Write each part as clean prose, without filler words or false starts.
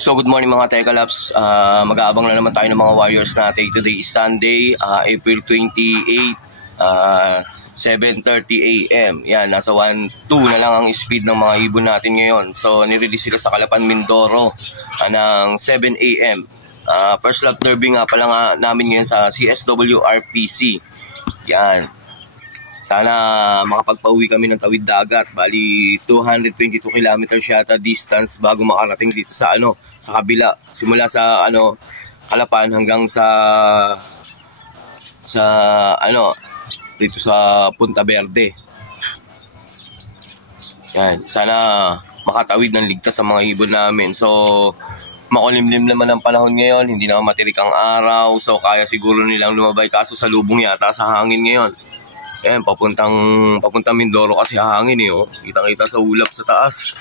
So good morning mga Tekalaps, mag-aabang na naman tayo ng mga Warriors natin. Today is Sunday, April 28, 7:30 AM. Yan, nasa 1-2 na lang ang speed ng mga ibon natin ngayon. So nirelease sila sa Calapan, Mindoro ng 7 AM. First lap derby nga pala nga namin ngayon sa CSW RPC. Yan. Sana makapagpauwi kami ng tawid dagat. Bali 222 kilometers yata distance bago makarating dito sa sa kabila. Simula sa Calapan hanggang sa dito sa Punta Verde. Yan, sana makatawid ng ligtas sa mga ibon namin. So makulimlim naman ang panahon ngayon, hindi naman matirik ang araw. So kaya siguro nilang lumabay, kaso sa lubong yata sa hangin ngayon. Ayan, papuntang Mindoro kasi hangin oh. Kitang-kita sa ulap sa taas.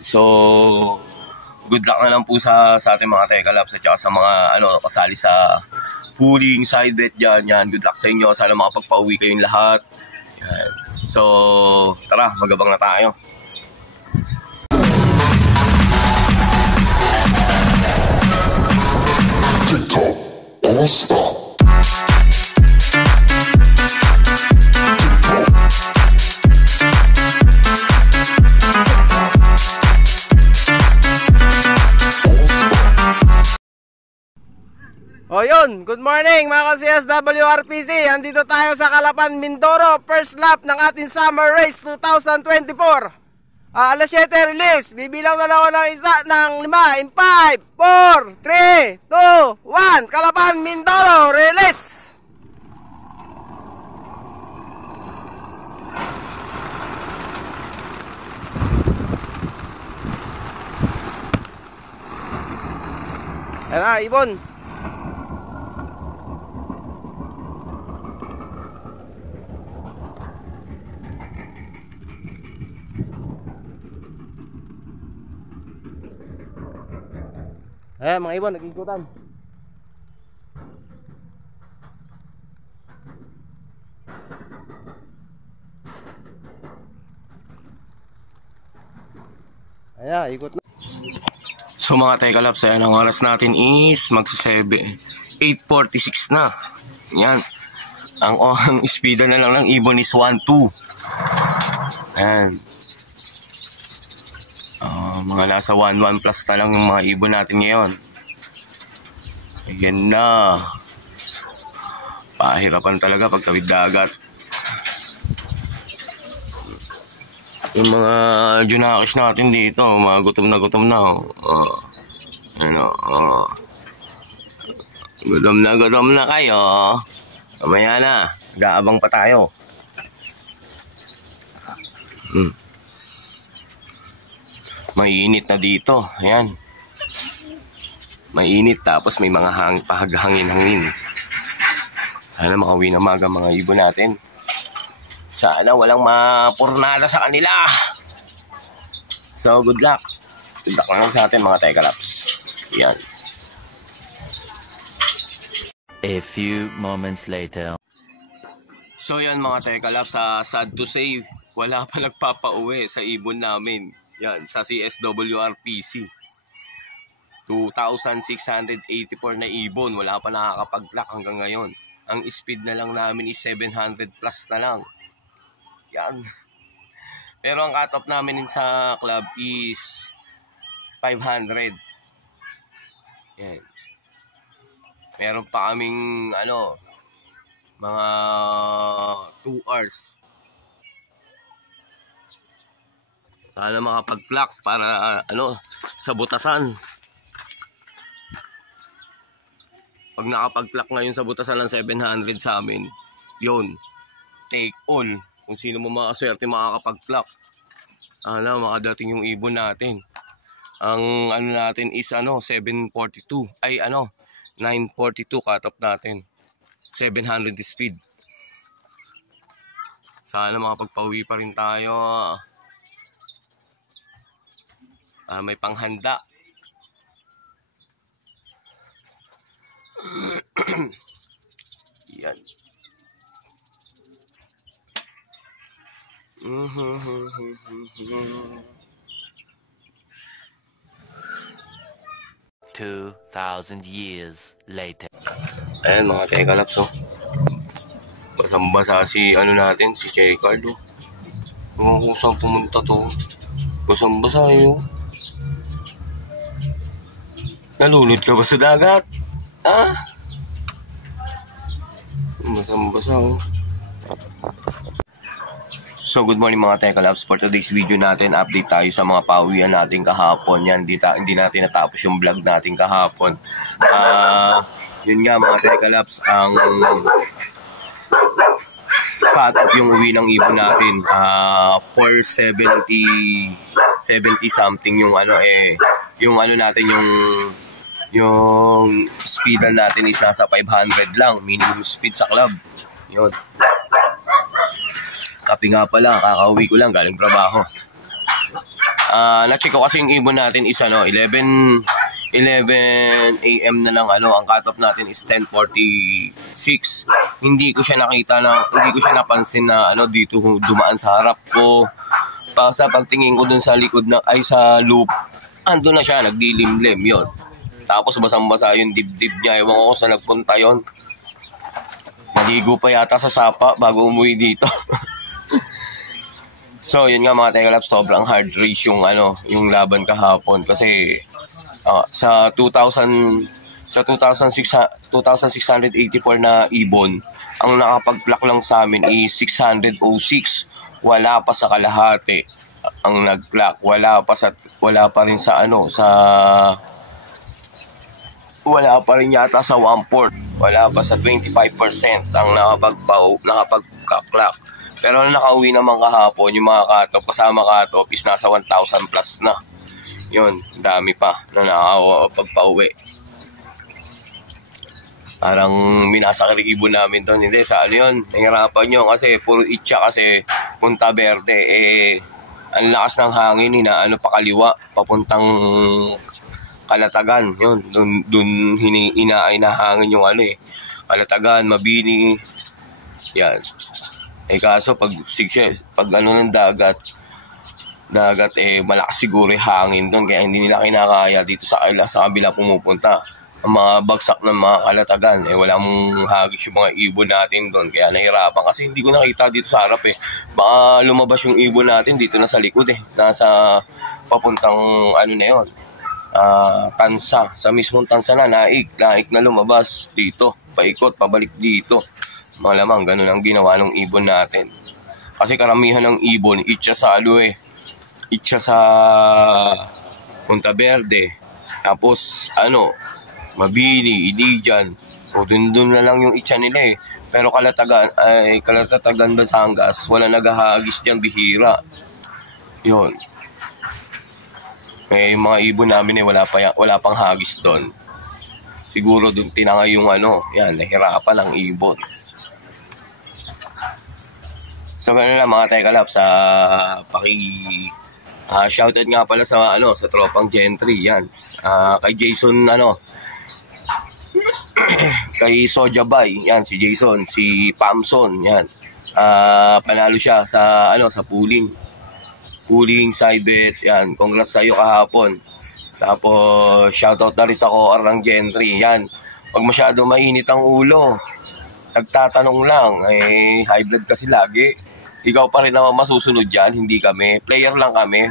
So, good luck na lang po sa ating mga Tekalaps at saka sa mga kasali sa pooling, side bet dyan. Yan, good luck sa inyo. Sana makapagpauwi kayong lahat. Yan. So, tara, magabang na tayo. TikTok, don't stop. O yun, good morning mga ka-CSW RPC. Andito tayo sa Calapan, Mindoro. First lap ng ating Summer Race 2024. Alas 7 release. Bibilang na lang ako ng isa ng 5 in 5, 4, 3, 2, 1. Calapan, Mindoro, release. Ayan na, ibon. Mga ibon, nag-ikutan. Ayan, ikot na. So mga Tekalaps, ayan, ang oras natin is magsa-7, 8:46 na. Yan. Ang speed na lang ng ibon is 1-2. Ayan. Mga nasa 1-1 plus na lang yung mga ibon natin ngayon. Ayan na. Pahirapan talaga pag tawid dagat. Yung mga junakis natin dito, mga gutom na. Gutom na kayo. Mamaya na. Gaabang pa tayo. Mainit na dito. Ayan. Mainit, tapos may mga hangin. Sana makauwi na maga mga ibon natin. Sana walang mapurnada sa kanila. So good luck. Good luck na lang sa atin mga Tekalaps. Ayan. A few moments later. So yan mga Tekalaps, sad to say, wala pa nagpapauwi sa ibon namin. Yan, sa CSW RPC. 2,684 na ibon. Wala pa nakakapag-lock hanggang ngayon. Ang speed na lang namin is 700 plus na lang. Yan. Pero ang cut-off namin sa club is 500. Yan. Meron pa kaming mga 2 hours. Sana makapag-clock para sa butasan. Pag nakapag-clock ngayon sa butasan ng 700 sa amin, yun, take all. Kung sino mo makaswerte makakapag-clock. Makadating yung ibon natin. Ang natin is 742. Ay 942 cut-off natin. 700 speed. Sana makapagpauwi pa rin tayo. May panghanda. Yan. 2,000 years later. Ayan mga Tekalaps, oh. Basang-basa si ano natin, si Checard, oh. Kung saan pumunta to. Basang-basa yun. Nalulod ka ba sa dagat? Ha? Basang-basa, oh. So good morning mga Tekalaps. For today's video natin, update tayo sa mga pauwian natin kahapon. Yan, hindi natin natapos yung vlog natin kahapon. Yun nga mga Tekalaps, ang cut off yung uwi ng ibon natin. 470 something yung ano yung ano natin, yung speedan natin is nasa 500 lang, minimum speed sa club. Yun. Kapi nga pala, kakauwi ko lang galing trabaho. Na-check ko kasi yung ibon natin is 11 AM na lang ang cut-off natin is 10:46. Hindi ko siya napansin na dito dumaan sa harap ko. Sa pagtingin ko dun sa likod sa loop, andun na siya, naglilimlim yon. Tapos basang-basa yung dibdib niya. Ewan ko kung saan nagpunta yon. Naligo pa yata sa sapa bago umuwi dito. So, yun nga mga Tekalaps, sobrang hard race yung laban kahapon kasi sa 2,684 na ibon, ang nakapag-pluck lang sa amin is 606. Wala pa sa kalahati ang nag-pluck. Wala pa rin yata sa 1/4. Wala pa sa 25% ang nakapag-pluck. Pero nakauwi naman kahapon, yung mga cut-off, kasama cut-off is nasa 1,000 plus na. Yun, dami pa na nakapagpauwi. Parang minasakrik ibon namin doon. Hindi, sa yun, nahirapan nyo kasi puro itcha kasi Punta Verde. Ang lakas ng hangin, pakaliwa, papuntang Kalatagan. Yun, dun inaay na hangin yung Kalatagan, Mabini. Yan. Kaso pag ng dagat malakas siguro yung hangin doon kaya hindi nila kinakaya dito sa kabila pumupunta. Ang mga bagsak ng mga Kalatagan walang hagis yung mga ibon natin doon kaya nahirapan kasi hindi ko nakita dito sa harap baka lumabas yung ibon natin dito na sa likod nasa papuntang na yon, Tansa, sa mismong Tansa na naik na lumabas dito, paikot pabalik dito. Malamang ganun ang ginawa ng ibon natin. Kasi karamihan ng ibon, itcha sa itcha sa Punta Verde. Tapos, Mabini, Ilijan. O dun na lang yung itcha nila Pero Kalatagan, Batangas, wala naghahagis dyan, bihira. Yun. Yung mga ibon namin wala pang hagis doon. Siguro dun tinangay yung yan, nahirapan ang ibon. So ganun lang mga Tekalaps, shoutout nga pala sa tropang Gentry yan. Kay Jason kay Sojabay, yan si Jason, si Pamson, yan. Panalo siya sa pooling side bet, yan. Congrats sa iyo kahapon. Tapos shoutout na rin sa COR ng Gentry, yan. Pag masyado mainit ang ulo, nagtatanong lang, high blood kasi lagi. Ikaw pa rin naman masusunod dyan, hindi kami. Player lang kami.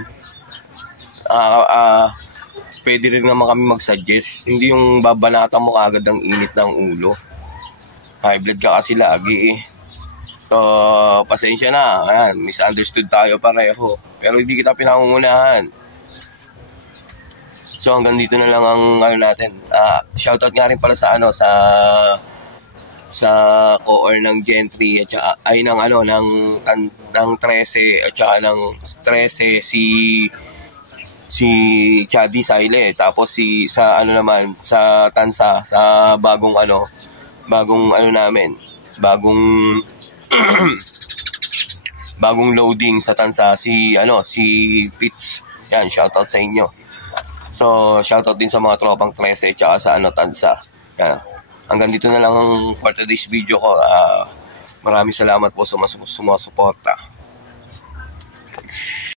Pwede rin naman kami mag-suggest. Hindi yung babanatan mo kagad ang init ng ulo. High blood ka kasi lagi So, pasensya na. Ayan, misunderstood tayo pareho. Pero hindi kita pinangungunahan. So, hanggang dito na lang ang natin. Shoutout nga rin pala sa sa COR ng Gentry at saka ng 13 at saka ng 13 si Chadi Saile, tapos sa naman sa Tansa sa bagong namin bagong loading sa Tansa si Pitch. Yan, shoutout sa inyo. So shoutout din sa mga tropang 13 at saka sa Tansa. Yan. Hanggang dito na lang ang part of this video ko. Maraming salamat po sa sumusuporta.